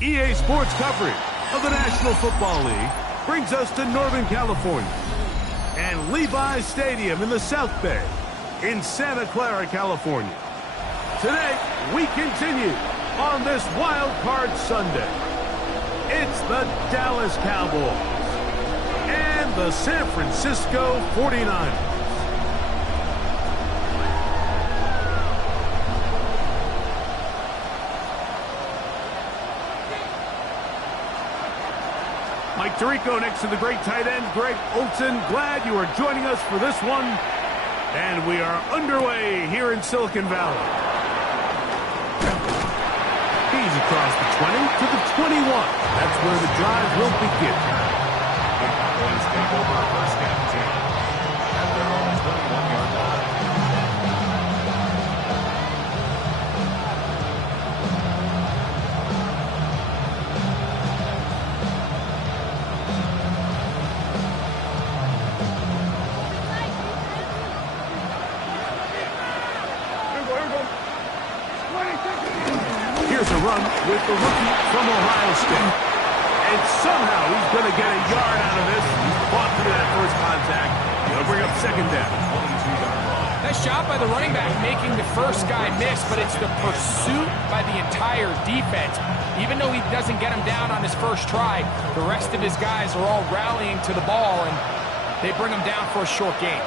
EA Sports coverage of the National Football League brings us to Northern California and Levi's Stadium in the South Bay in Santa Clara, California. Today, we continue on this Wild Card Sunday. It's the Dallas Cowboys and the San Francisco 49ers. Mike Tirico next to the great tight end, Greg Olson. Glad you are joining us for this one. And we are underway here in Silicon Valley. He's across the 20 to the 21. That's where the drive will begin. The Cowboys take over first and 10 at their own 21-yard line. Here's a run with the rookie from Ohio State. And somehow he's going to get a yard out of this. He's fought through that first contact. He'll bring up second down. Nice job by the running back making the first guy miss, but it's the pursuit by the entire defense. Even though he doesn't get him down on his first try, the rest of his guys are all rallying to the ball, and they bring him down for a short gain.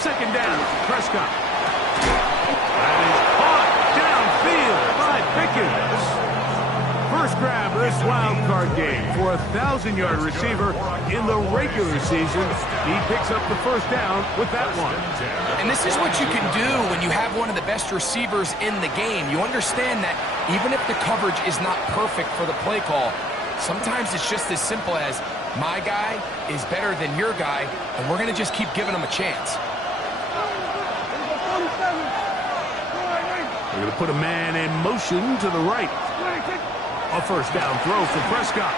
Second down, Prescott. That is caught downfield by Pickens. First grab of this wild card game for a 1,000-yard receiver in the regular season. He picks up the first down with that one. And this is what you can do when you have one of the best receivers in the game. You understand that even if the coverage is not perfect for the play call, sometimes it's just as simple as my guy is better than your guy, and we're going to just keep giving him a chance. They're going to put a man in motion to the right. A first down throw for Prescott.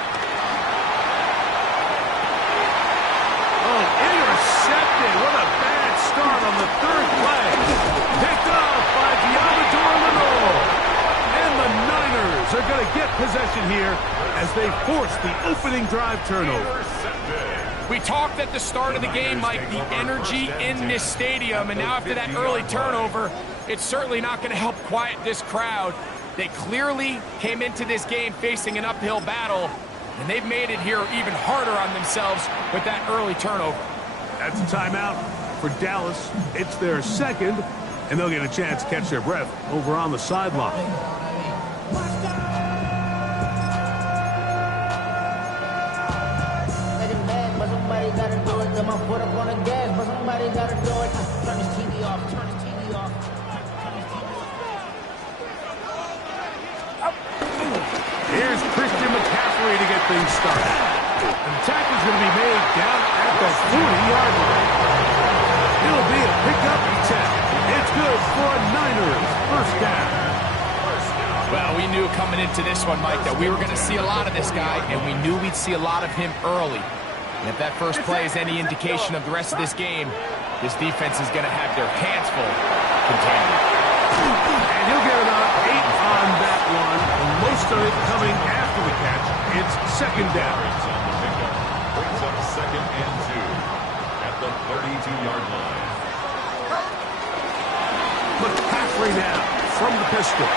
Oh, intercepted. What a bad start on the third play. Picked off by Diamador Lenore. And the Niners are going to get possession here as they force the opening drive turnover. We talked at the start of the game, Mike, the energy in this stadium, and now after that early turnover, it's certainly not going to help quiet this crowd. They clearly came into this game facing an uphill battle, and they've made it here even harder on themselves with that early turnover. That's a timeout for Dallas. It's their second, and they'll get a chance to catch their breath over on the sideline. Somebody gotta do it. Got my foot up on the gas, but somebody gotta do it. Turn this TV off. Turn this TV off. Here's Christian McCaffrey to get things started. And the tackle's going to be made down at the 40-yard line. It'll be a pickup attempt. It's good for a Niners first down. Well, we knew coming into this one, Mike, that we were going to see a lot of this guy, and we knew we'd see a lot of him early. And if that first play is any indication of the rest of this game, this defense is going to have their hands full containing it. And he'll get about 8 on that one. Most of it coming after the catch. It's second down. Brings up second and 2 at the 32-yard line. McCaffrey now from the pistol.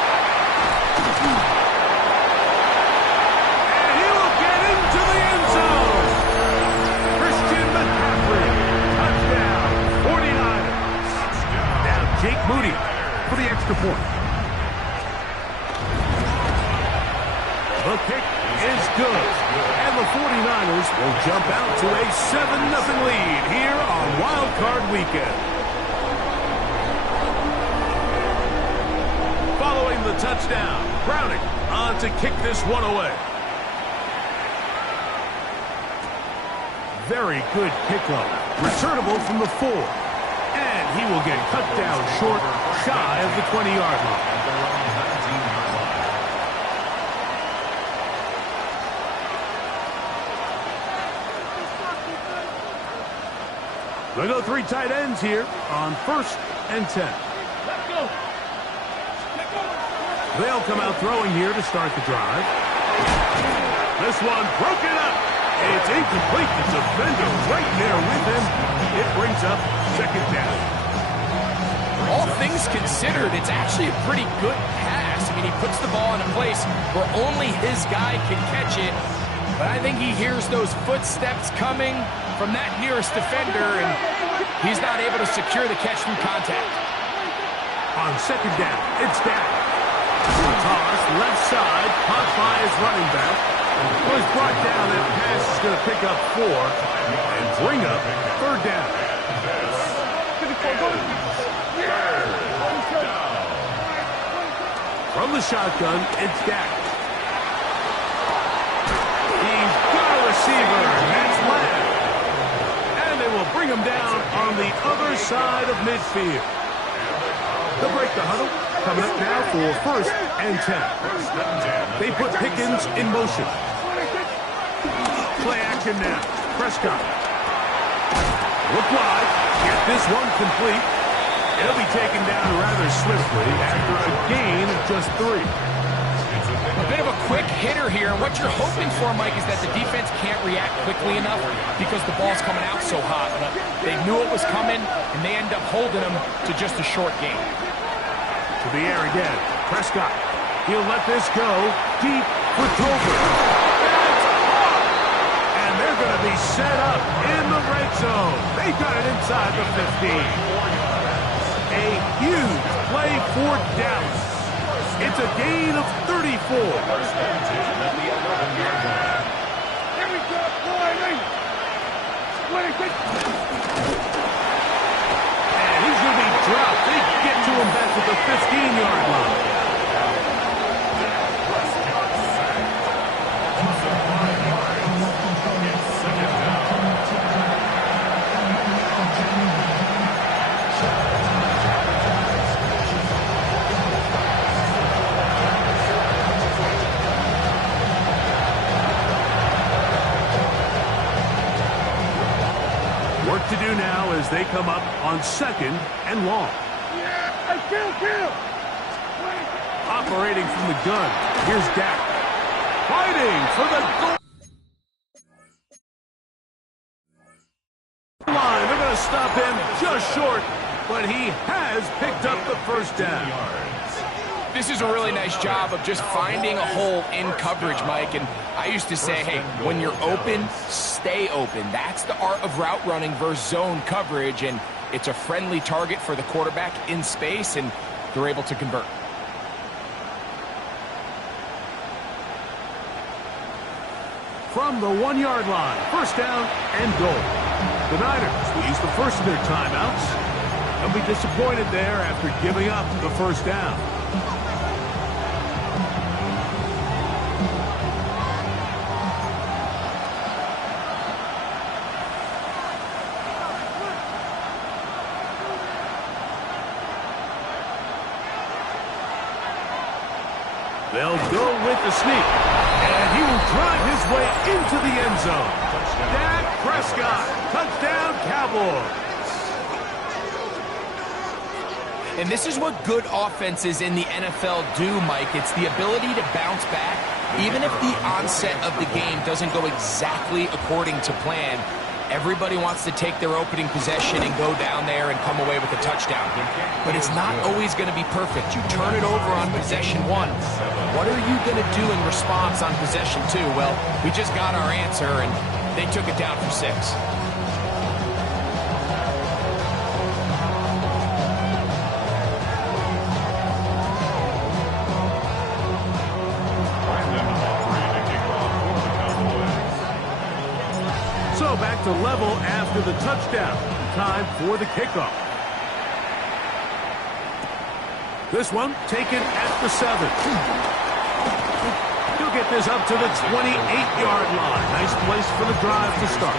And he will get into the end zone. Christian McCaffrey, touchdown, Moody for the extra point. The kick is good. And the 49ers will jump out to a 7-0 lead here on Wild Card Weekend. Following the touchdown, Browning on to kick this one away. Very good kickoff. Returnable from the 4. And he will get cut down short, shy of the 20-yard line. They'll go 3 tight ends here on 1st and 10. They'll come out throwing here to start the drive. This one broken up. It's incomplete. The defender right there with him. It brings up 2nd down. All things considered, it's actually a pretty good pass. I mean, he puts the ball in a place where only his guy can catch it. But I think he hears those footsteps coming from that nearest defender, and he's not able to secure the catch through contact. On 2nd down, it's down. Toss, left side, caught by his running back. Was brought down. That pass is going to pick up 4 and bring up 3rd down. From the shotgun, it's Dak. He's got a receiver, and that's Lamb. And they will bring him down on the other side of midfield. They'll break the huddle. Coming up now for 1st and 10. They put Pickens in motion. Play action now. Prescott. Look wide. Get this one complete. It'll be taken down rather swiftly after a gain of just 3. A bit of a quick hitter here. What you're hoping for, Mike, is that the defense can't react quickly enough because the ball's coming out so hot. But they knew it was coming, and they end up holding them to just a short gain. To the air again. Prescott. He'll let this go deep for Tolbert. And they're going to be set up in the red zone. They got it inside the 15. A huge play for Dallas. It's a gain of 34. Here we go, and he's going to be dropped. They get to him back at the 15-yard line. Work to do now as they come up on 2nd and long. Operating from the gun. Here's Dak. Fighting for the goal line. They're going to stop him just short, but he has picked up the 1st down. This is a really nice job of just finding a hole in coverage, Mike. And I used to say, hey, when you're open, stay open. That's the art of route running versus zone coverage. And it's a friendly target for the quarterback in space, and they're able to convert. From the 1-yard line, 1st down and goal. The Niners will use the first of their timeouts. They'll be disappointed there after giving up the 1st down. They'll go with the sneak, and he will drive his way into the end zone. Dak Prescott, touchdown Cowboys. And this is what good offenses in the NFL do, Mike. It's the ability to bounce back, even if the onset of the game doesn't go exactly according to plan. Everybody wants to take their opening possession and go down there and come away with a touchdown. But it's not always going to be perfect. You turn it over on possession 1. What are you going to do in response on possession 2? Well, we just got our answer, and they took it down for 6. to level after the touchdown. Time for the kickoff. This one taken at the 7. He'll get this up to the 28-yard line. Nice place for the drive to start.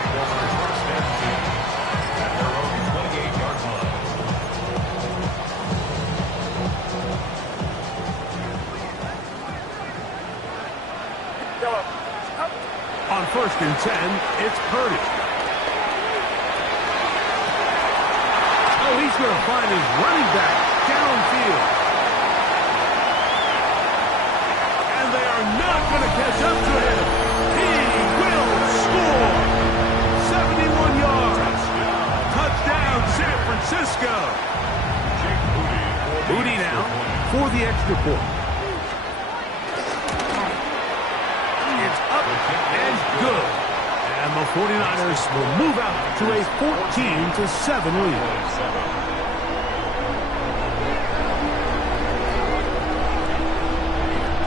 On 1st and 10, it's Purdy. Oh, he's going to find his running back downfield. And they are not going to catch up to him. He will score. 71 yards. Touchdown, San Francisco. Booty now for the extra point. It's up and good. And the 49ers will move out to a 14-7 lead.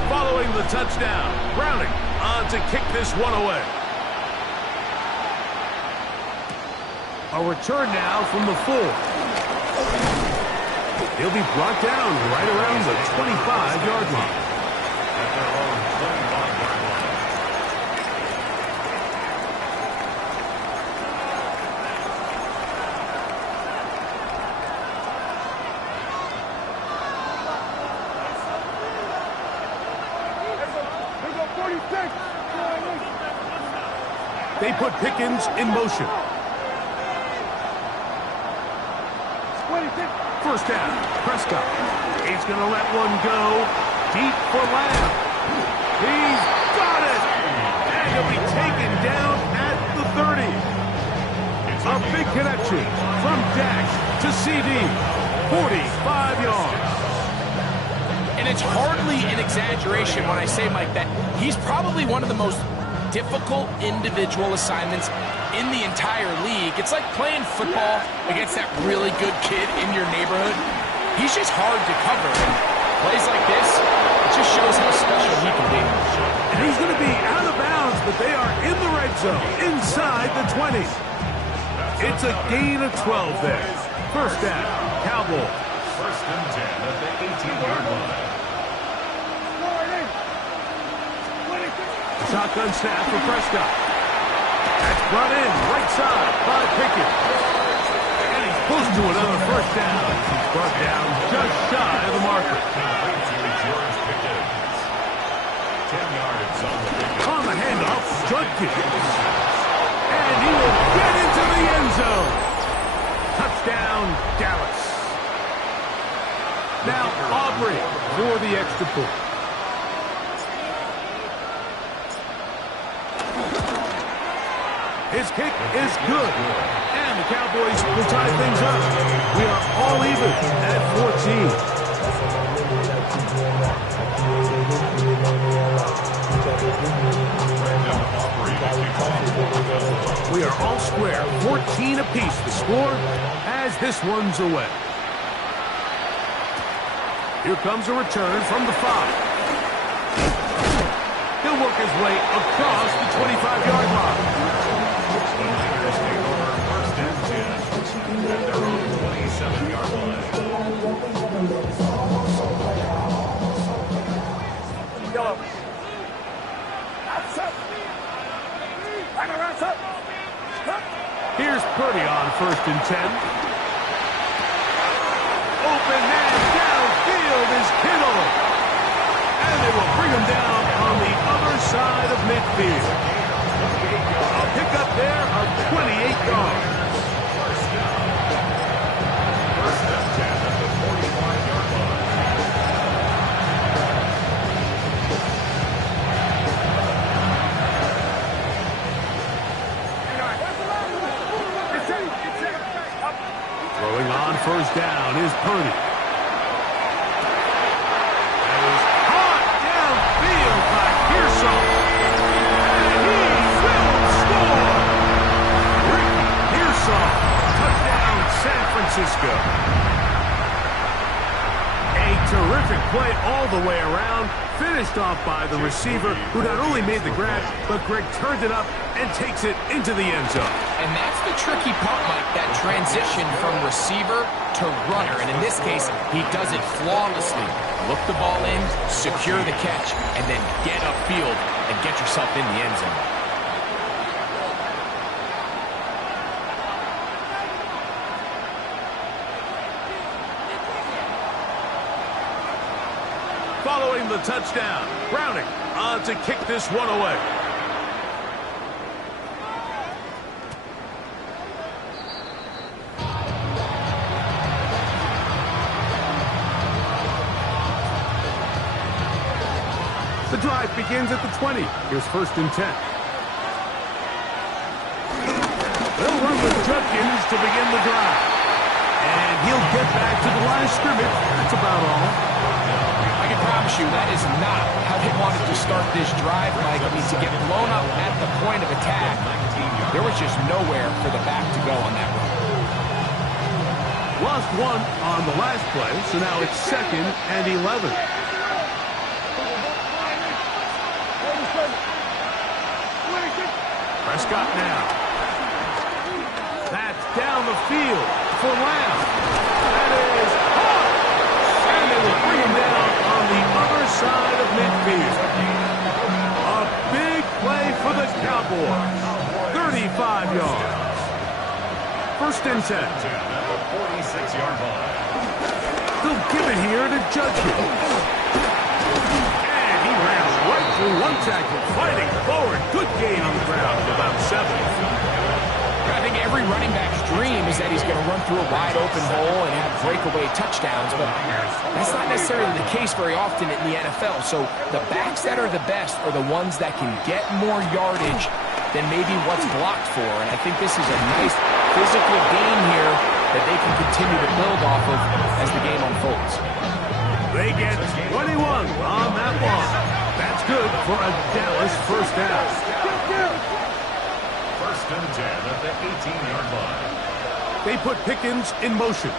Following the touchdown, Browning on to kick this one away. A return now from the 4. He'll be brought down right around the 25-yard line. They put Pickens in motion. First down, Prescott. He's going to let one go deep for Lamb. He's got it! And he'll be taken down at the 30. A big connection from Dash to CD. 45 yards. And it's hardly an exaggeration when I say, Mike, that he's probably one of the most difficult individual assignments in the entire league. It's like playing football against that really good kid in your neighborhood. He's just hard to cover. And plays like this, it just shows how special he can be. And he's going to be out of bounds, but they are in the red zone, inside the 20. It's a gain of 12 there. First down, Cowboys. 1st and 10 at the 18-yard line. Shotgun snap for Prescott. That's brought in right side by Pickens. And he's close to another first down. He's brought down just shy of the marker. 10 yards on the handoff, Judkins. And he will get into the end zone. Touchdown, Dallas. Now Aubrey for the extra point. His kick is good. And the Cowboys will tie things up. We are all even at 14. We are all square. 14 apiece the score as this one's away. Here comes a return from the 5. He'll work his way across the 25-yard line. Here's Purdy on 1st and 10. Open man downfield is Kittle. And they will bring him down on the other side of midfield. A pickup there of 28 yards. First and 10 at the 45-yard line. Throwing on 1st down is Purdy. That is caught downfield by Pearson. And he will score. Ricky Pearson. Touchdown, San Francisco. A A terrific play all the way around, finished off by the receiver, who not only made the grab, but Greg turned it up and takes it into the end zone. And that's the tricky part, Mike, that transition from receiver to runner. And in this case, he does it flawlessly. Look the ball in, secure the catch, and then get upfield and get yourself in the end zone. Following the touchdown, Browning on to kick this one away. The drive begins at the 20. Here's 1st and 10. They'll run with Judkins to begin the drive. And he'll get back to the line of scrimmage. That's about all. I can promise you that is not how they wanted to start this drive, Mike. I mean, to get blown up at the point of attack, there was just nowhere for the back to go on that run. Lost one on the last play, so now it's 2nd and 11. Prescott now. That's down the field for Lamb. That is caught. And they will bring him down on the other side of midfield. A big play for the Cowboys. 35 yards. 1st and 10. 46-yard line. They'll give it here to Judkins. And he ran right through one tackle, fighting forward. Good gain on the ground of about 7. I think every running back's dream is that he's going to run through a wide open hole and have breakaway touchdowns, but that's not necessarily the case very often in the NFL. So the backs that are the best are the ones that can get more yardage than maybe what's blocked for. And I think this is a nice physical gain here that they can continue to build off of as the game unfolds. They get 21 on that one. That's good for a Dallas 1st down. 1st and 10 at the 18-yard line. They put Pickens in motion.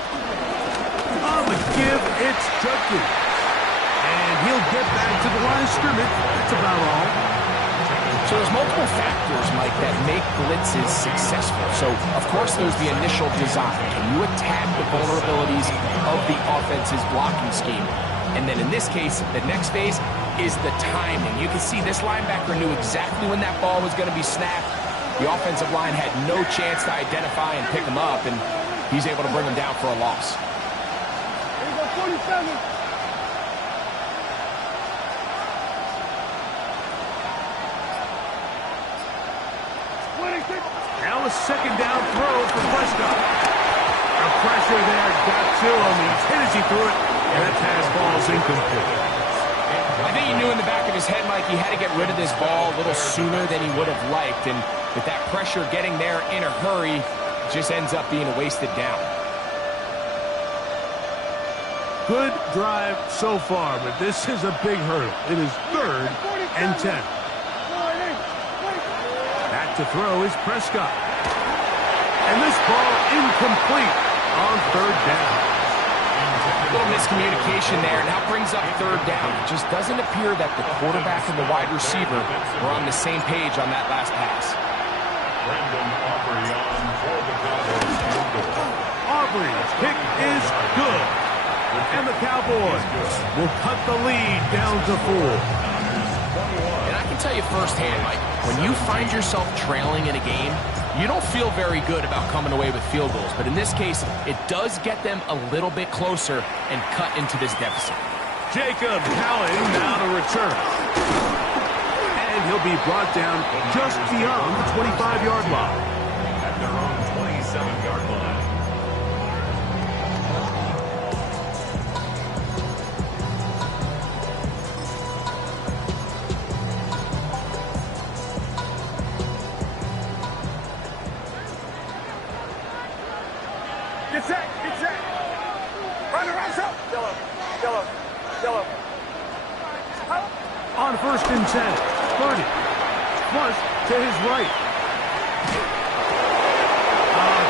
On the give, it's Judkins. And he'll get back to the line of scrimmage. That's about all. So there's multiple factors, Mike, that make blitzes successful. So, of course, there's the initial design. Can you attack the vulnerabilities of the offense's blocking scheme? And then in this case, the next phase is the timing. You can see this linebacker knew exactly when that ball was going to be snapped. The offensive line had no chance to identify and pick him up, and he's able to bring him down for a loss. Here you go, 47. Now a 2nd down throw for Prescott. The pressure there got to him. He's hit as he threw it, and that pass ball's incomplete. I think he knew in the back of his head, Mike, he had to get rid of this ball a little sooner than he would have liked. And with that pressure getting there in a hurry, it just ends up being a wasted down. Good drive so far, but this is a big hurdle. It is 3rd and 10. Back to throw is Prescott. And this ball incomplete on 3rd down. A little miscommunication there, and that brings up 3rd down. It just doesn't appear that the quarterback and the wide receiver were on the same page on that last pass. Aubrey's kick is good. And the Cowboys will cut the lead down to 4. And I can tell you firsthand, Mike, when you find yourself trailing in a game, you don't feel very good about coming away with field goals. But in this case, it does get them a little bit closer and cut into this deficit. Jacob Cowan now to return. And he'll be brought down just beyond the 25-yard line. At their own 27-yard line. Get set. Run around, so. Yellow. On 1st and 10, Purdy. Flush to his right.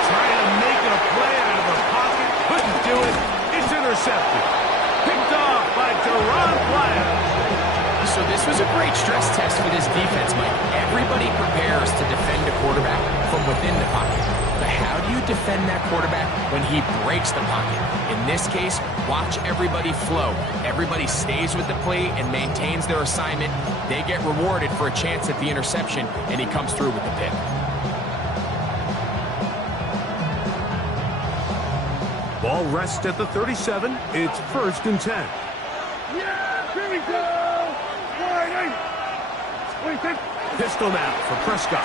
Trying to make a play out of the pocket. Couldn't do it. It's intercepted. Picked off by Duran Playa. So this was a great stress test for this defense, Mike. Everybody prepares to defend a quarterback from within the pocket. But how do you defend that quarterback when he breaks the pocket? In this case, watch everybody flow. Everybody stays with the play and maintains their assignment. They get rewarded for a chance at the interception, and he comes through with the pick. Ball rests at the 37. It's 1st and 10. Yeah, here we go. Pistol now for Prescott.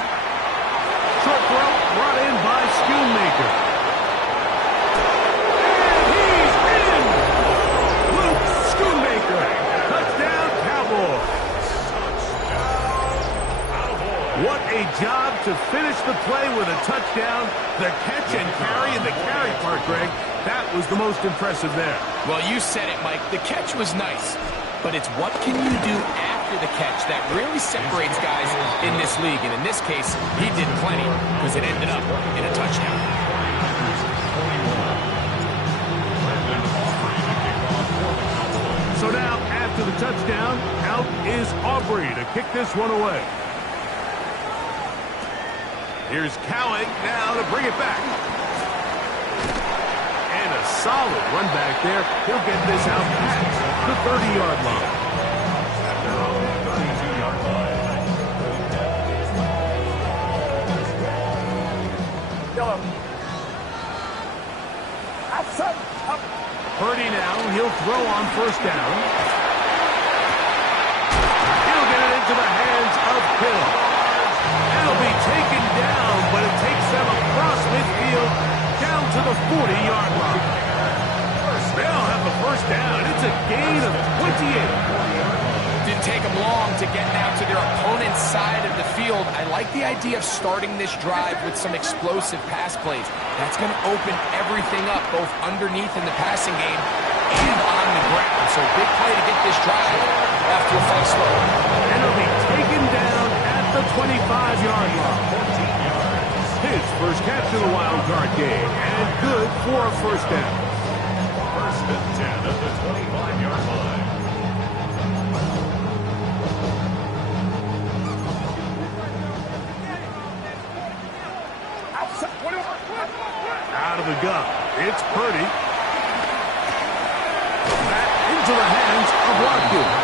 Short throw brought in by Schoonmaker. And he's in! Luke Schoonmaker. Touchdown, Cowboys. What a job to finish the play with a touchdown. The catch and carry in the carry part, Greg. That was the most impressive there. Well, you said it, Mike. The catch was nice. But it's what can you do after the catch that really separates guys in this league. And in this case, he did plenty because it ended up in a touchdown. So now, after the touchdown, out is Aubrey to kick this one away. Here's Cowan now to bring it back. And a solid run back there. He'll get this out past the 30-yard line. At their own 32-yard line. Purdy now, he'll throw on 1st down. He'll get it into the hands of Hill. It'll be taken down, but it takes them across midfield down to the 40-yard line. They'll have the 1st down. It's a gain of 28. Didn't take them long to get now to their opponent's side of the field. I like the idea of starting this drive with some explosive pass plays. That's going to open everything up, both underneath in the passing game and on the ground. So big play to get this drive off to a fast start. And it'll be taken down at the 25-yard line. His first catch of the wild card game, and good for a 1st down. 1st and 10 at the 25-yard line. Out of the gun, it's Purdy. Back into the hands of Watkins.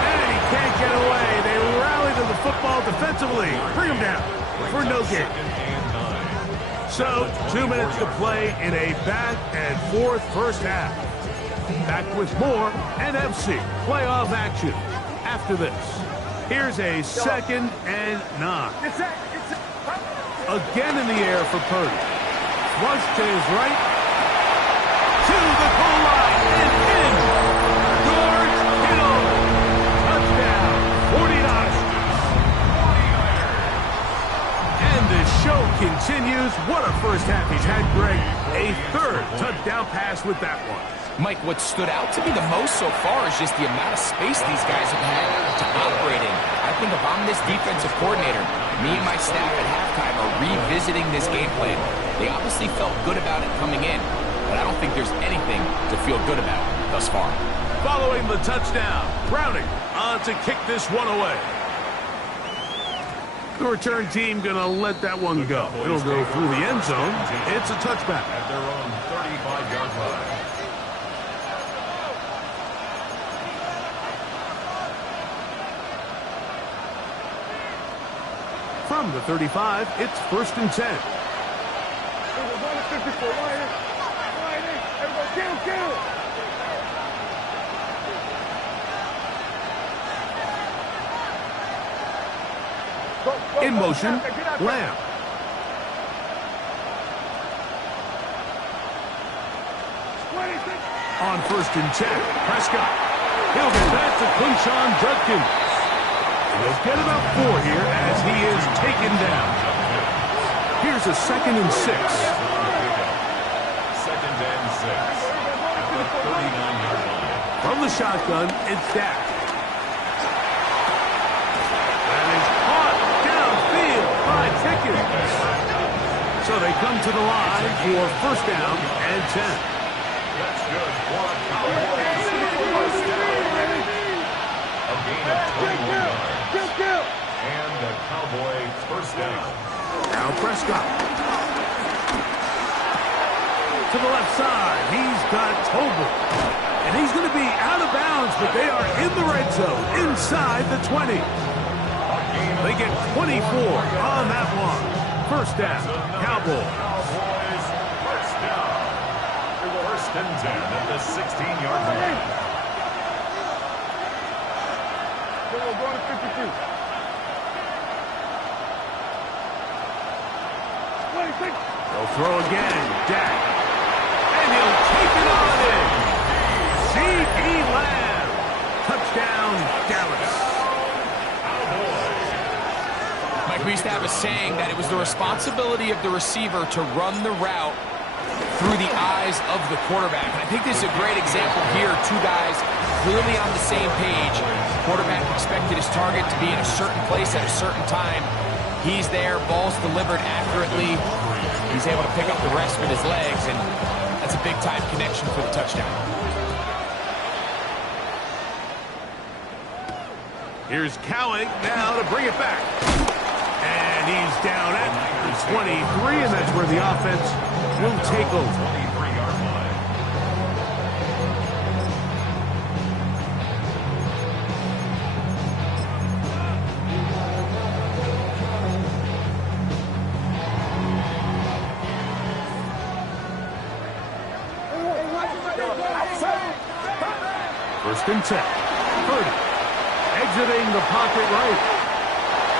And he can't get away. They rally to the football defensively. Bring him down for no gain. So, 2 minutes to play in a back-and-forth 1st half. Back with more NFC playoff action after this. Here's a 2nd and 9. Again in the air for Purdy. Flush to his right. To the goal line and in. George Kittle. Touchdown. 49ers. And the show continues. What a 1st half he's had, Greg. A 3rd touchdown pass with that one. Mike, what stood out to me the most so far is just the amount of space these guys have had to operate in. I think if I'm this defensive coordinator, me and my staff at halftime are revisiting this game plan. They obviously felt good about it coming in, but I don't think there's anything to feel good about thus far. Following the touchdown, Browning on to kick this one away. The return team going to let that one go. It'll go through the end zone. It's a touchback. At their own 35-yard line. From the 35, it's 1st and 10. In motion, Lamb. On 1st and 10, Prescott. He'll get that to Quinshon Judkins. He'll get about 4 here as he is taken down. Here's a 2nd and 6. 2nd and 6. At the 39-yard line. From the shotgun, it's Dak. That is caught downfield by Pickens. So they come to the line for 1st down and 10. good for a Cowboys first down. A gain of 21 yards. And a Cowboy first down. Now Prescott. To the left side, he's got Tobin. And he's going to be out of bounds, but they are in the red zone, inside the 20. They get 24 on that one. First down, Cowboys. Cowboys first down. First and 10 at the 16-yard line. Go to 52. 26. They'll throw again, Dak. And he'll take it on in. C.D. Lamb. Touchdown, Dallas. Mike, we used to have a saying that it was the responsibility of the receiver to run the route through the eyes of the quarterback. And I think this is a great example here. Two guys clearly on the same page. Quarterback expected his target to be in a certain place at a certain time. He's there, ball's delivered accurately. He's able to pick up the rest with his legs, and that's a big-time connection for the touchdown. Here's Cowing now to bring it back. And he's down at the 23, and that's where the offense will take over. 23-yard line. First and 10. Purdy exiting the pocket right.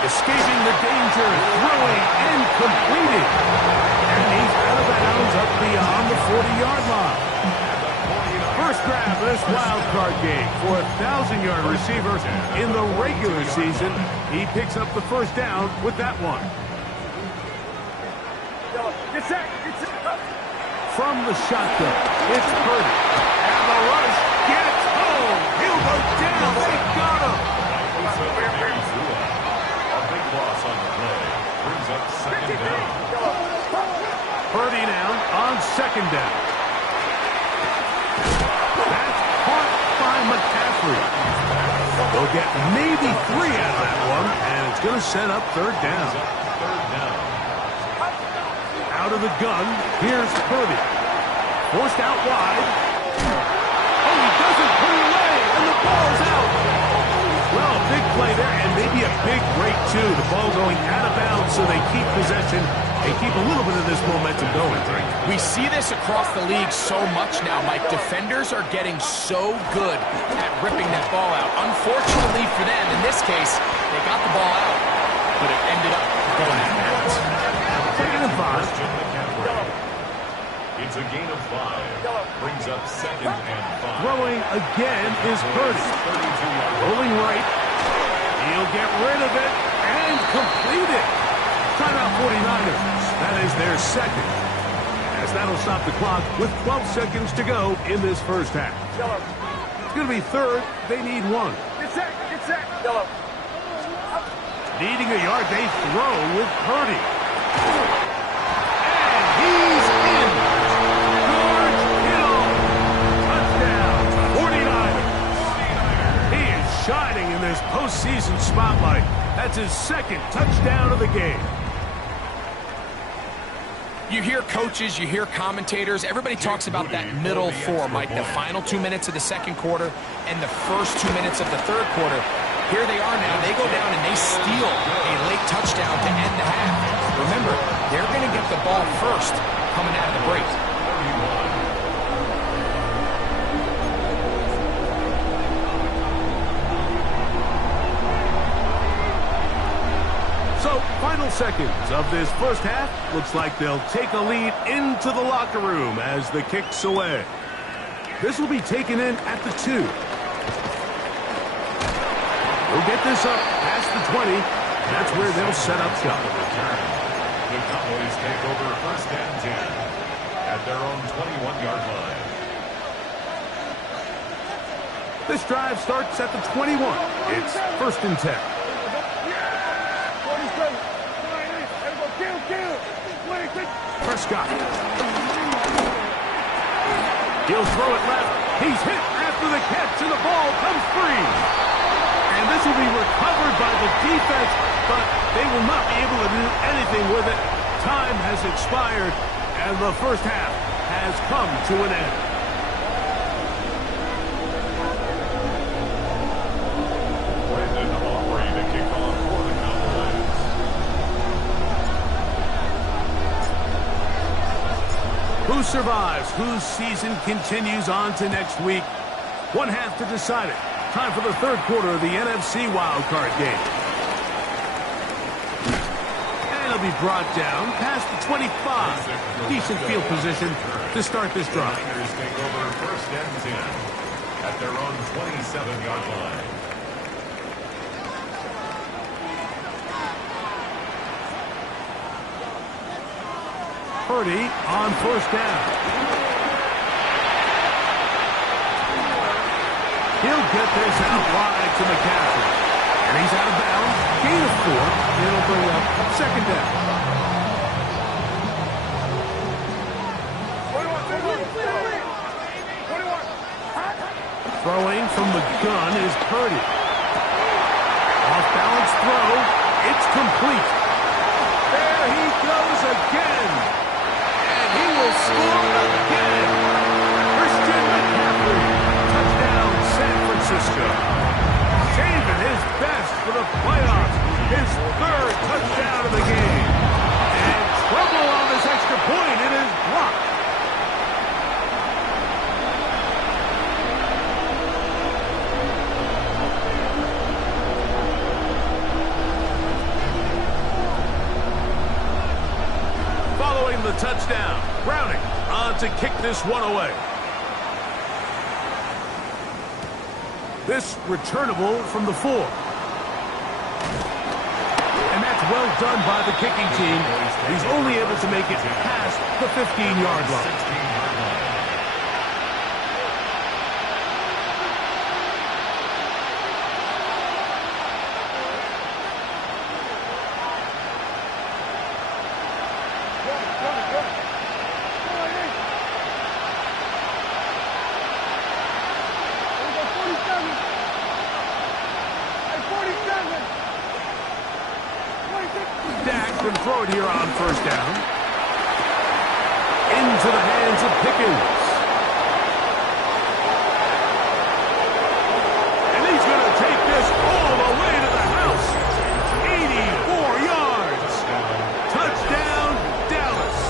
Escaping the danger, throwing and completing. And he's out of bounds up beyond the 40-yard line. First grab of this wild card game for a 1,000-yard receiver in the regular season. He picks up the first down with that one. From the shotgun, it's Purdy. And the rush gets home. He'll go down. They got him. A big loss on the play. Brings up second down. Purdy now on second down. That's caught by McCaffrey. They'll get maybe 3 out of that one, and it's going to set up third down. Out of the gun, here's Purdy. Forced out wide. Oh, he doesn't put it away, and the ball's out. Well, a big play there, and maybe a big break, too. The ball going out of bounds, so they keep possession and keep a little bit of this momentum going. We see this across the league so much now, Mike. Defenders are getting so good at ripping that ball out. Unfortunately for them, in this case, they got the ball out, but it ended up going out of bounds. Second and 5. It's a gain of 5. Brings up second and 5. Throwing again is Purdy. Rolling right. He'll get rid of it and complete it. Timeout 49ers. That is their second. As that'll stop the clock with 12 seconds to go in this first half. It's going to be third. They need 1. Get set. Needing a yard, they throw with Purdy. And he's in. George Kittle. Touchdown. 49ers. He is shining in this postseason spotlight. That's his second touchdown of the game. You hear coaches, you hear commentators, everybody talks about that middle four, Mike, the final 2 minutes of the second quarter and the first 2 minutes of the third quarter. Here they are now. They go down and they steal a late touchdown to end the half. Remember, they're going to get the ball first coming out of the break. So, final seconds of this first half. Looks like they'll take a lead into the locker room as the kick's away. This will be taken in at the 2. They'll get this up past the 20. That's where they'll set up shop. The Cowboys take over first and 10 at their own 21-yard line. This drive starts at the 21. It's first and 10. Prescott. He'll throw it left. He's hit after the catch, and the ball comes free. And this will be recovered by the defense, but they will not be able to do anything with it. Time has expired, and the first half has come to an end. Brandon Aubrey to kick off for the Cowboys. Who survives? Whose season continues on to next week? One half to decide it. Time for the third quarter of the NFC WildCard game. And it'll be brought down past the 25. Decent field position to start this drive. The Niners take over first and 10 at their own 27-yard line. Purdy on first down. He'll get this out wide to McCaffrey. And he's out of bounds. Gain of 4. It'll bring up second down. 21. Throwing from the gun is Purdy. Off-balance throw. It's complete. There he goes again. And he will score again. Christian McCaffrey. Touchdown, San Francisco. Saving his best for the playoffs. His third touchdown of the game. And trouble on this extra point. It is blocked. Following the touchdown, Browning on to kick this one away. This returnable from the 4. And that's well done by the kicking team. He's only able to make it past the 15-yard line. Can throw it here on first down. Into the hands of Pickens. And he's going to take this all the way to the house. 84 yards. Touchdown, Dallas.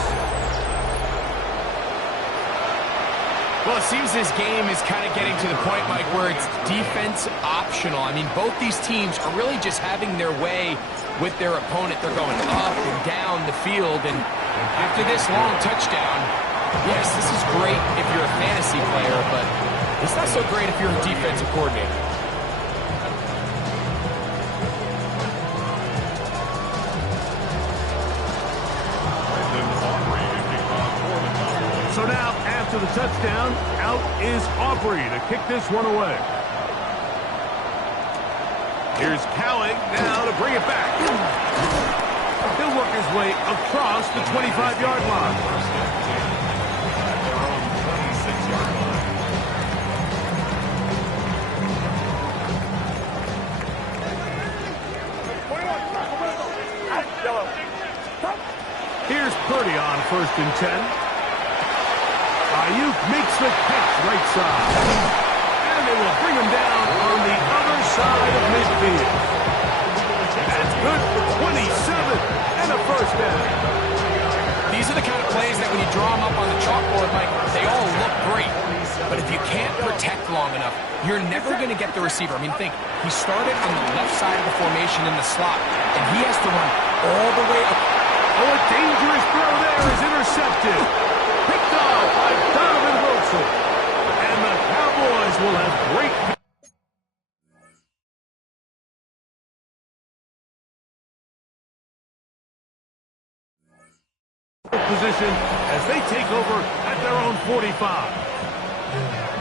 Well, it seems this game is kind of getting to the point, Mike, where it's defense optional. I mean, both these teams are really just having their way with their opponent. They're going up and down the field, and after this long touchdown, yes, this is great if you're a fantasy player, but it's not so great if you're a defensive coordinator. So now, after the touchdown, out is Aubrey to kick this one away. Here's Cowing now to bring it back. He'll work his way across the 25-yard line. At their own 26-yard line. Here's Purdy on first and 10. Ayuk makes the catch right side. And they will bring him down on the other side of midfield. That's good for 27 and a first down. These are the kind of plays that when you draw them up on the chalkboard, Mike, they all look great. But if you can't protect long enough, you're never going to get the receiver. I mean, think, he started on the left side of the formation in the slot, and he has to run all the way up. Oh, a dangerous throw there is intercepted. Picked off by Donovan Wilson. And the Cowboys will have great position as they take over at their own 45.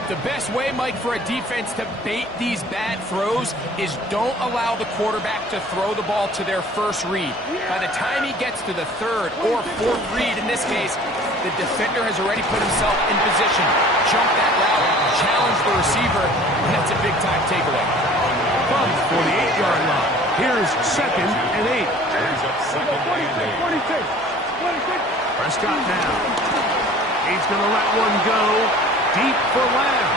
The best way, Mike, for a defense to bait these bad throws is don't allow the quarterback to throw the ball to their first read. By the time he gets to the third or fourth read, in this case, the defender has already put himself in position, jumped big-time takeaway. Comes for the 8-yard line. Here's 2nd and 8. Brings up 2nd and 8. Prescott now. He's going to let one go. Deep for Lamb.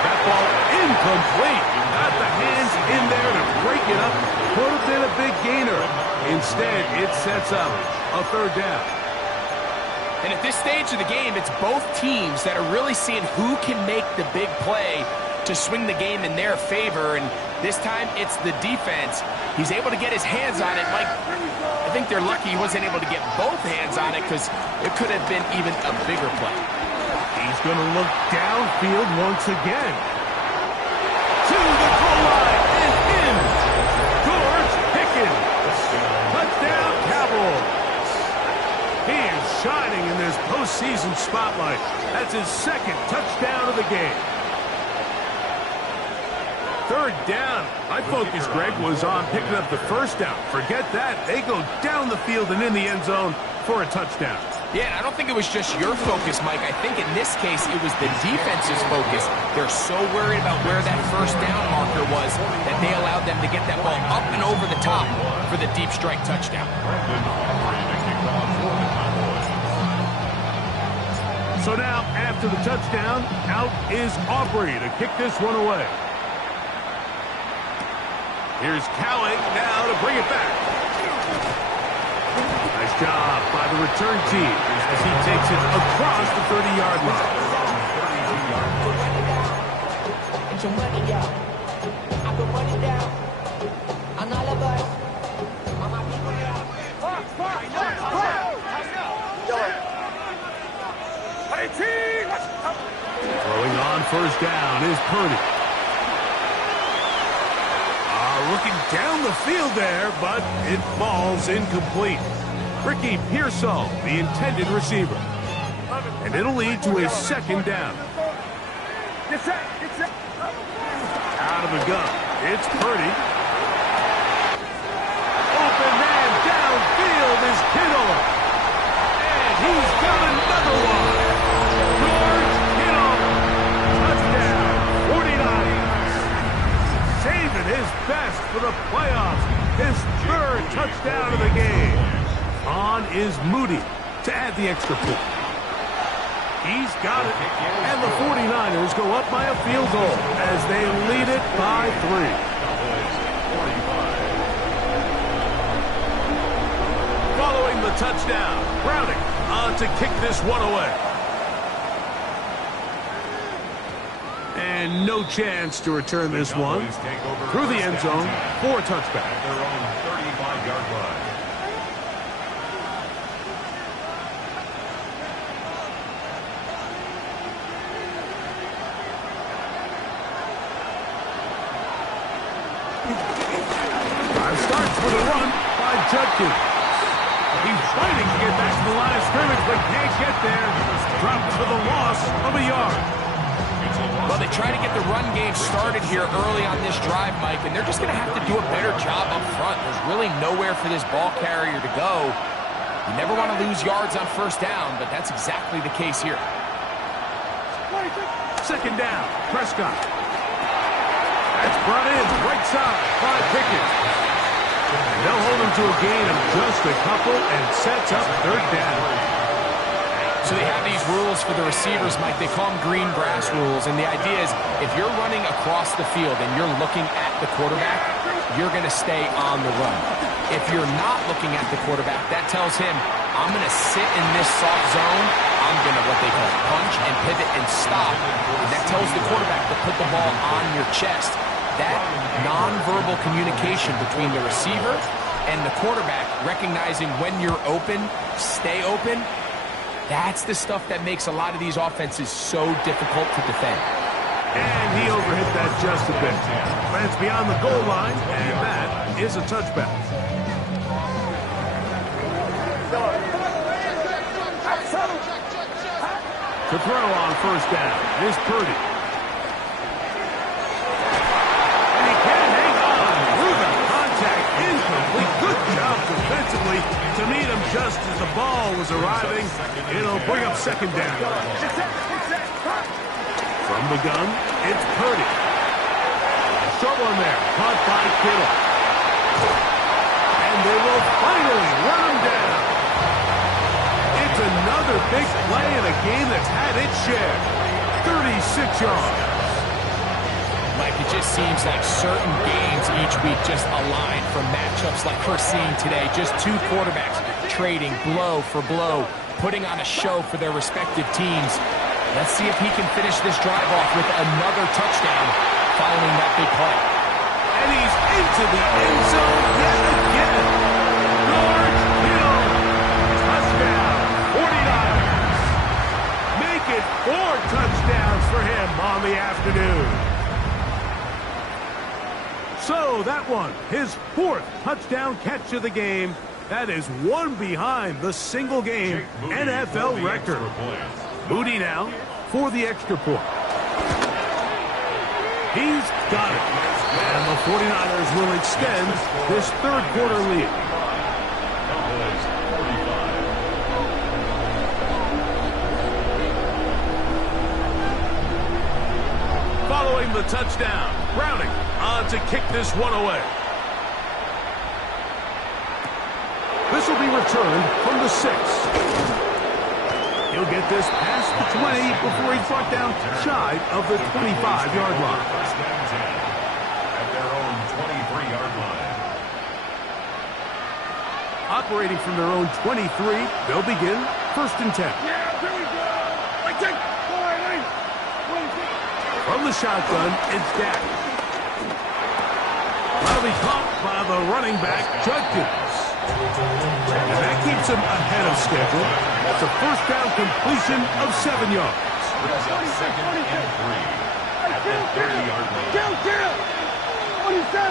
That ball incomplete. Got the hands in there to break it up. Could have been a big gainer. Instead, it sets up a 3rd down. And at this stage of the game, it's both teams that are really seeing who can make the big play to swing the game in their favor. And this time, it's the defense. He's able to get his hands on it. Mike, I think they're lucky he wasn't able to get both hands on it because it could have been even a bigger play. He's going to look downfield once again. To the goal line and in. George Pickens. Touchdown, Cowboys. He is shining in this postseason spotlight. That's his 2nd touchdown of the game. 3rd down. My focus, Greg, was on picking up the 1st down. Forget that. They go down the field and in the end zone for a touchdown. Yeah, and I don't think it was just your focus, Mike. I think in this case, it was the defense's focus. They're so worried about where that 1st down marker was that they allowed them to get that ball up and over the top for the deep strike touchdown. So now, after the touchdown, out is Aubrey to kick this one away. Here's Cowling now to bring it back. Nice job by the return team as he takes it across the 30-yard line. Throwing on 1st down is Purdy. Looking down the field there, but it falls incomplete. Ricky Pearsall, the intended receiver. And it'll lead to a 2nd down. Out of the gun. It's Purdy. Open man downfield is Kittle. And he's got another one. George Kittle. Touchdown. 49ers. Saving his best for the playoffs. His 3rd touchdown of the game. On is Moody to add the extra point. He's got it. And the 49ers go up by a field goal as they lead it by 3. Following the touchdown, Browning on to kick this one away. And no chance to return this one through the end zone for a touchback. At their own 35-yard line. Starts with a run by Judkins. He's fighting to get back to the line of scrimmage, but can't get there. Dropped for the loss of a yard. Well, they try to get the run game started here early on this drive, Mike, and they're just going to have to do a better job up front. There's really nowhere for this ball carrier to go. You never want to lose yards on 1st down, but that's exactly the case here. 2nd down, Prescott. That's brought in right side by Pickens. They'll hold him to a gain of just a couple and sets up 3rd down. So they have these rules for the receivers, Mike. They call them green grass rules. And the idea is if you're running across the field and you're looking at the quarterback, you're going to stay on the run. If you're not looking at the quarterback, that tells him, I'm going to sit in this soft zone. I'm going to what they call punch and pivot and stop. And that tells the quarterback to put the ball on your chest. That nonverbal communication between the receiver and the quarterback, recognizing when you're open, stay open, that's the stuff that makes a lot of these offenses so difficult to defend. And he overhit that just a bit. But it's beyond the goal line, and that is a touchback. To throw on 1st down is Purdy. And he can't hang on through the contact. Incomplete. Good job defensively to meet him just as the ball was arriving. It'll bring up 2nd down. From the gun, it's Purdy. short one there. Caught by Kittle. And they will finally run him down. It's another big play in a game that's had its share. 36 yards. Mike, it just seems like certain games each week just align for matchups like we're seeing today. Just two quarterbacks trading blow for blow, putting on a show for their respective teams. Let's see if he can finish this drive off with another touchdown following that big play. And he's into the end zone yet again. George Kittle, touchdown, 49ers. Make it 4 touchdowns for him on the afternoon. So that one, his 4th touchdown catch of the game. That is one behind the single-game NFL record. Moody now for the extra point. He's got it. And the 49ers will extend this third-quarter lead. Following the touchdown, Browning on to kick this one away. This will be returned from the 6. He'll get this past the 20 before he's brought down shy of the 25-yard line. First down 10 at their own 23-yard line. Operating from their own 23, they'll begin 1st and 10. Yeah, here we go. I take it. From the shotgun, it's Dak. That'll be caught by the running back, Judkins. And that keeps him ahead of schedule. That's a first down completion of 7 yards. Brings up 2nd and 3 at the 30-yard line. Kill. What is that?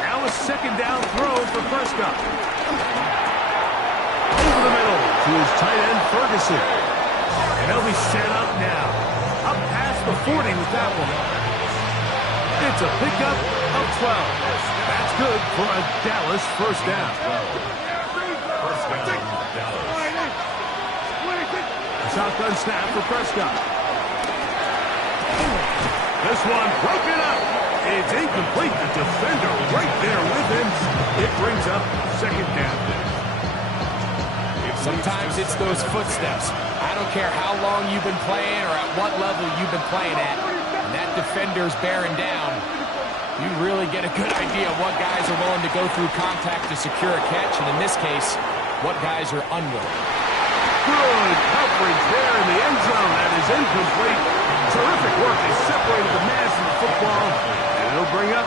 Now a 2nd down throw for Prescott. Over the middle to his tight end, Ferguson. And he'll be set up now. Up past the 40 with that one. It's a pickup of 12. That's good for a Dallas first down. First down, Dallas. A shotgun snap for Prescott. This one broken up. It's incomplete. The defender right there with him. It brings up 2nd down. Sometimes it's those footsteps. I don't care how long you've been playing or at what level you've been playing at. And that defender's bearing down. You really get a good idea of what guys are willing to go through contact to secure a catch, and in this case, what guys are unwilling. Good coverage there in the end zone. That is incomplete. Terrific work. They separated the man from the football, and it'll bring up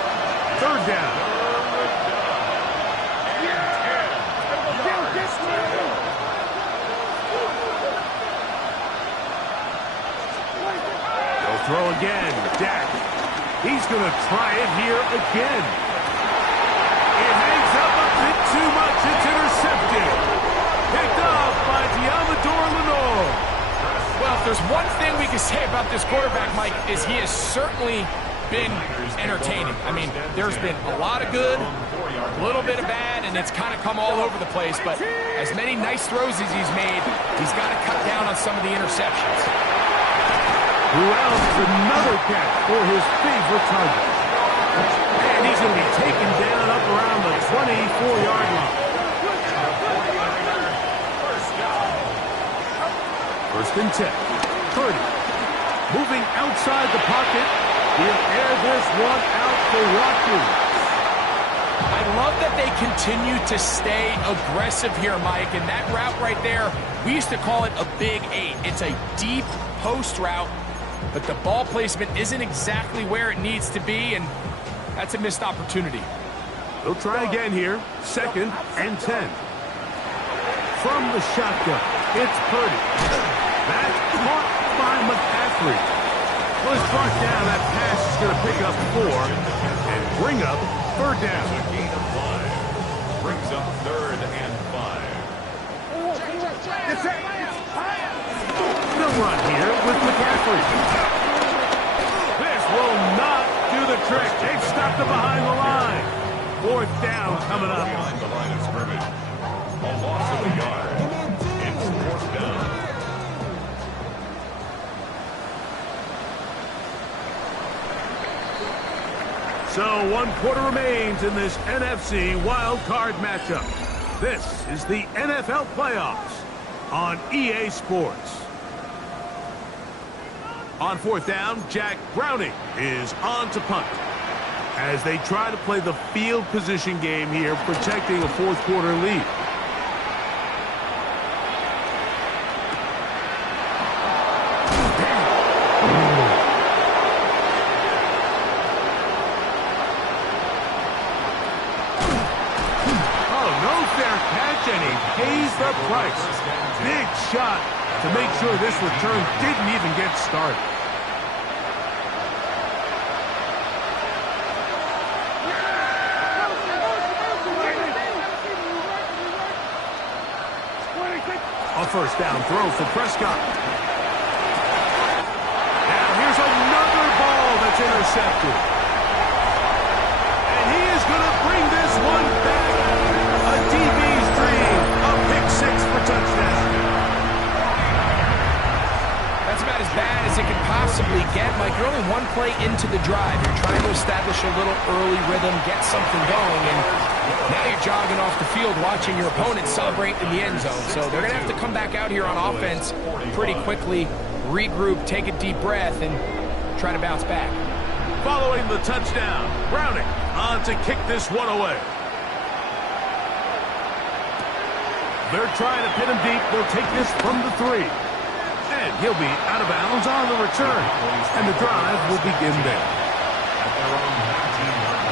3rd down. They'll throw again. Dak. He's going to try it here again. It hangs up a bit too much. It's intercepted. Picked off by Diamador Lenore. Well, if there's one thing we can say about this quarterback, Mike, is he has certainly been entertaining. I mean, there's been a lot of good, a little bit of bad, and it's kind of come all over the place. But as many nice throws as he's made, he's got to cut down on some of the interceptions. Who else? Another catch for his favorite target. And he's going to be taken down up around the 24-yard line. 1st and 10. Purdy moving outside the pocket. He'll air this one out for Watkins. I love that they continue to stay aggressive here, Mike. And that route right there, we used to call it a big 8. It's a deep post route. But the ball placement isn't exactly where it needs to be, and that's a missed opportunity. They'll try again here. 2nd and 10. From the shotgun, it's Purdy. That's caught by McCaffrey. Well, it's brought down. That pass is going to pick up 4 and bring up 3rd down. A gain of 5. Brings up 3rd and 5. No run here with McCaffrey. This will not do the trick. They've stopped him behind the line. 4th down coming up. Behind the line of scrimmage. A loss of a yard. It's 4th down. So 1 quarter remains in this NFC wildcard matchup. This is the NFL playoffs on EA Sports. On 4th down, Jack Browning is on to punt as they try to play the field position game here, protecting a 4th quarter lead. And he pays the price. Big shot to make sure this return didn't even get started. A 1st down throw for Prescott. Now here's another ball that's intercepted. And he is going to bring this one back. A DB's dream, a pick 6 for touchdown. That's about as bad as it could possibly get. Mike, you're only 1 play into the drive. You're trying to establish a little early rhythm, get something going, and now you're jogging off the field watching your opponent celebrate in the end zone. So they're going to have to come back out here on offense pretty quickly, regroup, take a deep breath, and try to bounce back. Following the touchdown, Browning on to kick this one away. They're trying to pin him deep. They'll take this from the 3. And he'll be out of bounds on the return. And the drive will begin there. At their own 19-yard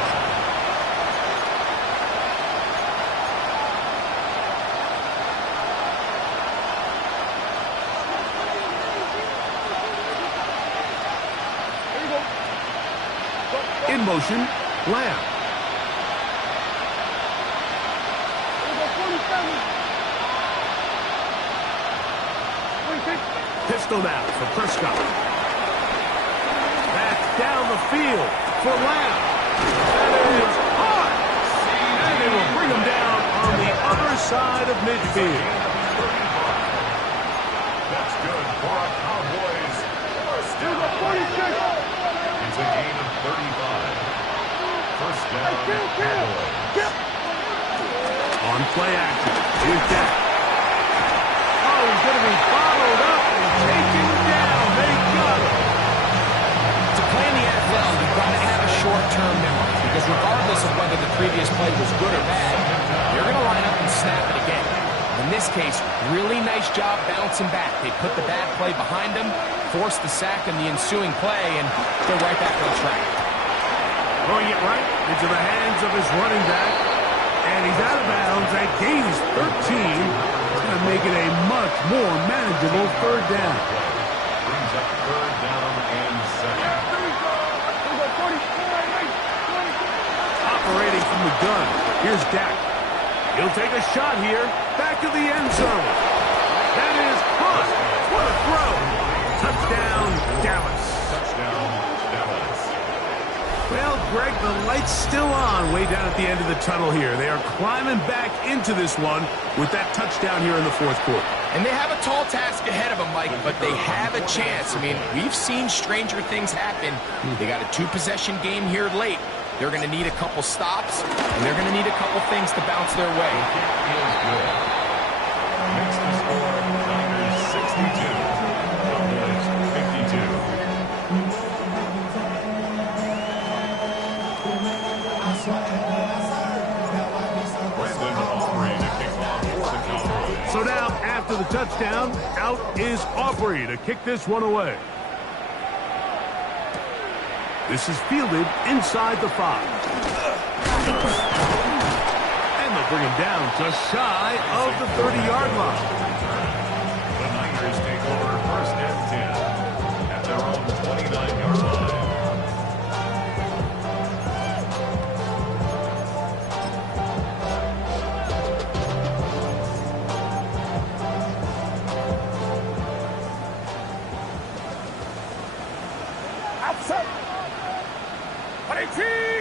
line. In motion, Lamb. Pistol now for Prescott. That's down the field for Lamb. That is hot. And they will bring him down on the other side of midfield. That's good for a Cowboys first down. It's a gain of 35. First down, Cowboys. On play action with that. Oh, he's going to be followed up and taken down. They got him. To play in the NFL, you've got to have a short-term memory, because regardless of whether the previous play was good or bad, you're going to line up and snap it again. In this case, really nice job bouncing back. They put the bad play behind them, forced the sack in the ensuing play, and they're right back on track. Throwing it right into the hands of his running back. And he's out of bounds. That gains 13. It's going to make it a much more manageable 3rd down. Brings up 3rd down and 7. Operating from the gun. Here's Dak. He'll take a shot here. Back to the end zone. That is caught. What a throw. Touchdown, Dallas. Touchdown, Dallas. Well, Greg, the light's still on way down at the end of the tunnel here. They are climbing back into this one with that touchdown here in the 4th quarter. And they have a tall task ahead of them, Mike, but they have a chance. I mean, we've seen stranger things happen. They got a 2-possession game here late. They're going to need a couple stops, and they're going to need a couple things to bounce their way. Feels good. Makes the score Niners 62, Cowboys 52. So now, after the touchdown, out is Aubrey to kick this one away. This is fielded inside the 5. And they'll bring him down just shy of the 30-yard line. The Niners take over 1st and 10 at their own 29-yard line. Outside.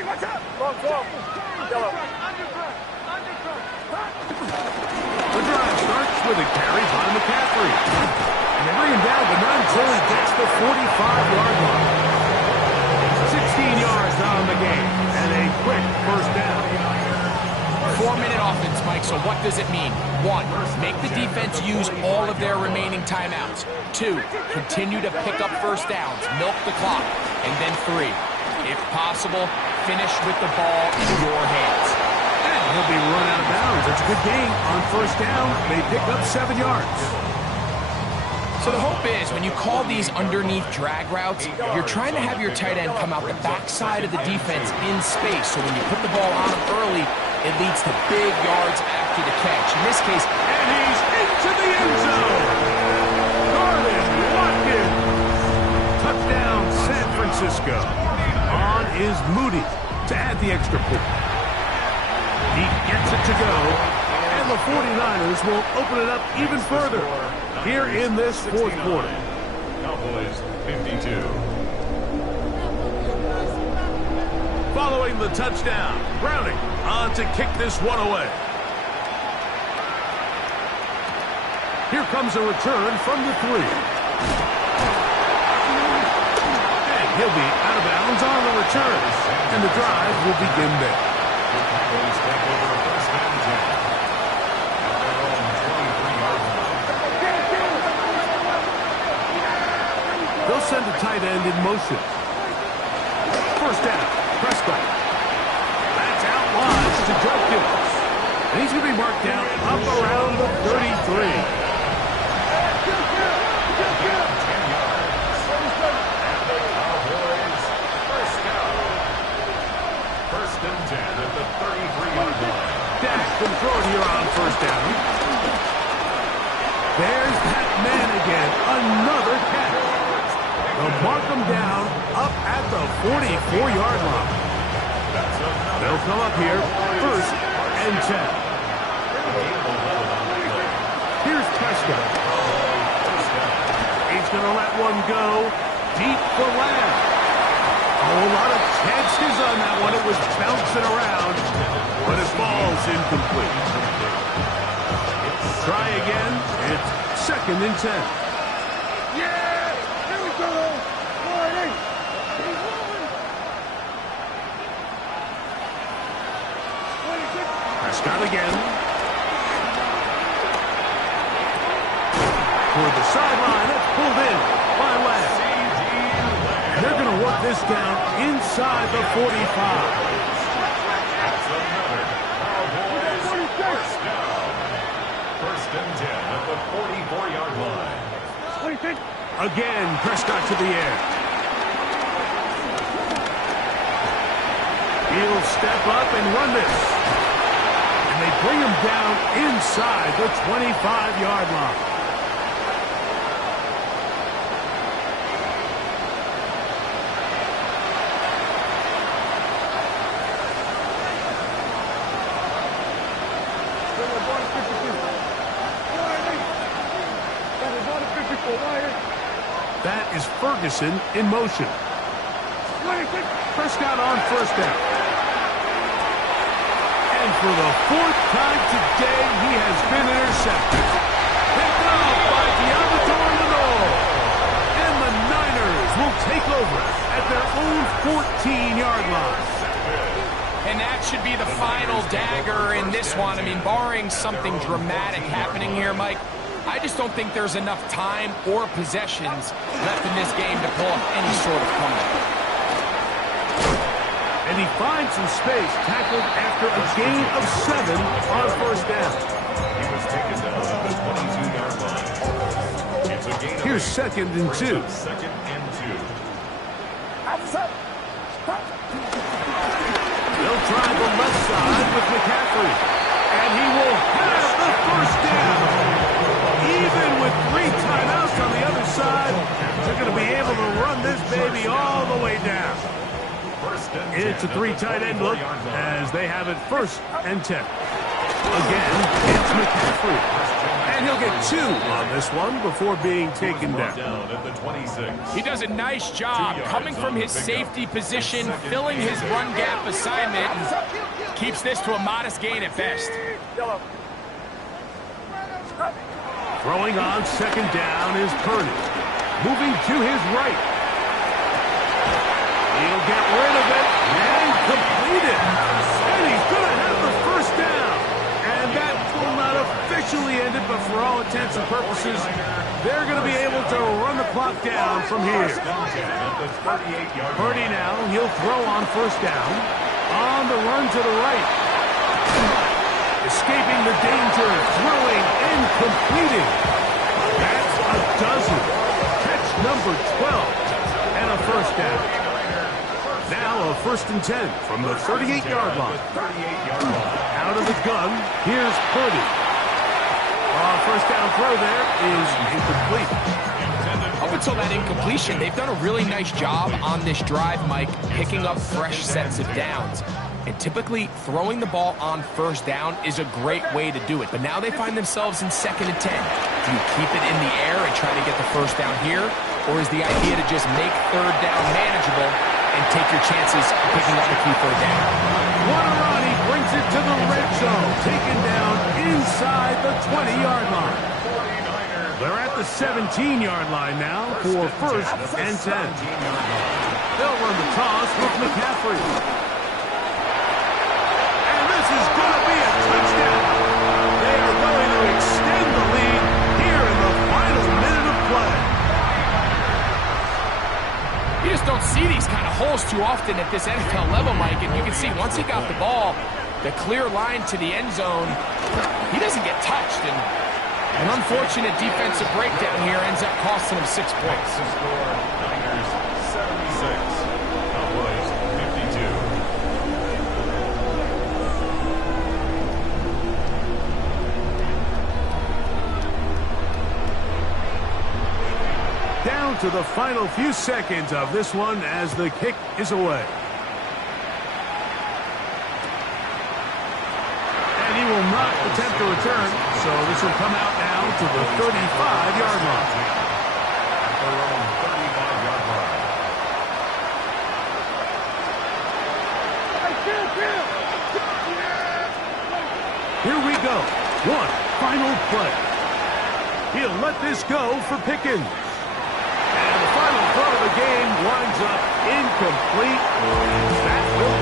Watch out. Long ball. Yellow. The drive starts with a carry by McCaffrey. And they bring him down, but not until he gets the 45-yard line. 6 yards on the game, and a quick first down. 4-minute offense, Mike, so what does it mean? 1, make the defense use all of their remaining timeouts. 2, continue to pick up first downs, milk the clock. And then 3, if possible, finish with the ball in your hands. And he'll be run out of bounds. It's a good game. On first down, they pick up 7 yards. So the hope is, when you call these underneath drag routes, you're trying to have your tight end come out the backside of the defense in space. So when you put the ball on him early, it leads to big yards after the catch. In this case, and he's into the end zone. Garland Watkins. Touchdown, San Francisco. On is Moody to add the extra point. He gets it to go, and the 49ers will open it up even further here in this fourth quarter. Cowboys 52. Following the touchdown, Browning on to kick this one away. Here comes a return from the 3. And he'll be out of bounds on the return. And the drive will begin there. The Cowboys take over first and 10. At their own 23-yard line. They'll send a tight end in motion. First down, Prescott. That's out wide to Jenkins. And he's going to be marked down up around the 33. First and 10 at the 33-yard line. Dak can throw it here on first down. There's that man again. Another catch. They'll mark him down up at the 44-yard line. They'll come up here first and 10. Here's Prescott. He's going to let one go deep for Lamb. A whole lot of chances on that one. It was bouncing around, but it falls incomplete. Try again. It's second and 10. Yeah! Here we go! Warning! Prescott again. Toward the sideline. It's pulled in by Lamb. They're going to work this down inside the 45. That's another Cowboys first down. First and 10 at the 44-yard line. Again, Prescott to the air. He'll step up and run this. And they bring him down inside the 25-yard line. That is Ferguson in motion. Prescott on first down. And for the 4th time today, he has been intercepted. Picked up by Diabator Lenore. And the Niners will take over at their own 14-yard line. and that should be the final dagger in this one. I mean, barring something dramatic happening here, Mike, I just don't think there's enough time or possessions left in this game to pull off any sort of comeback. And he finds some space, tackled after a gain of 7 on first down. He was taken down at the 22-yard line. It's a gain of 8. Here's second and 2. Second and 2. They'll try the left side with McCaffrey. And he will have the first down. Even with 3 timeouts on the other side, they're going to be able to run this baby all the way down. It's a 3 tight end look as they have it first and 10. Again, it's McCaffrey. And he'll get 2 on this one before being taken down. At the 26. He does a nice job coming from his safety position, filling his run gap assignment, and keeps this to a modest gain at best. Throwing on second down is Purdy. Moving to his right. He'll get rid of it and complete it. And he's going to have the first down. And that will not officially end it, but for all intents and purposes, they're going to be able to run the clock down from here. Purdy now, he'll throw on first down. On the run to the right. Escaping the danger, throwing and completing. That's a dozen. Catch number 12 and a first down. Now a 1st and 10 from the 38-yard line. Out of the gun, here's Purdy. First down throw there is incomplete. Up until that incompletion, they've done a really nice job on this drive, Mike, picking up fresh sets of downs. And typically, throwing the ball on first down is a great way to do it. But now they find themselves in 2nd and 10. Do you keep it in the air and try to get the first down here? Or is the idea to just make 3rd down manageable and take your chances picking up the key 3rd down? One run, he brings it to the red zone. Taken down inside the 20-yard line. They're at the 17-yard line now for 1st and 10. They'll run the toss with McCaffrey. This is going to be a touchdown. They are going to extend the lead here in the final minute of play. You just don't see these kind of holes too often at this NFL level, Mike. And you can see once he got the ball, the clear line to the end zone, he doesn't get touched. And an unfortunate defensive breakdown here ends up costing him 6 points. Niners 76, Cowboys 52. Down to the final few seconds of this one as the kick is away. And he will not attempt to return, so this will come out now to the 35-yard line. Their own 35-yard line. Here we go. One final play. He'll let this go for Pickens. And the final throw of the game winds up incomplete. That will